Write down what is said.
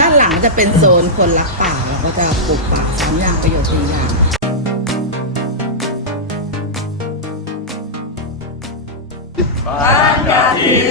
ด้านหลังจะเป็นโซนคนรักป่าเราก็จะปลูกป่าสามอย่างประโยชน์สี่อย่างบ้านกาทิน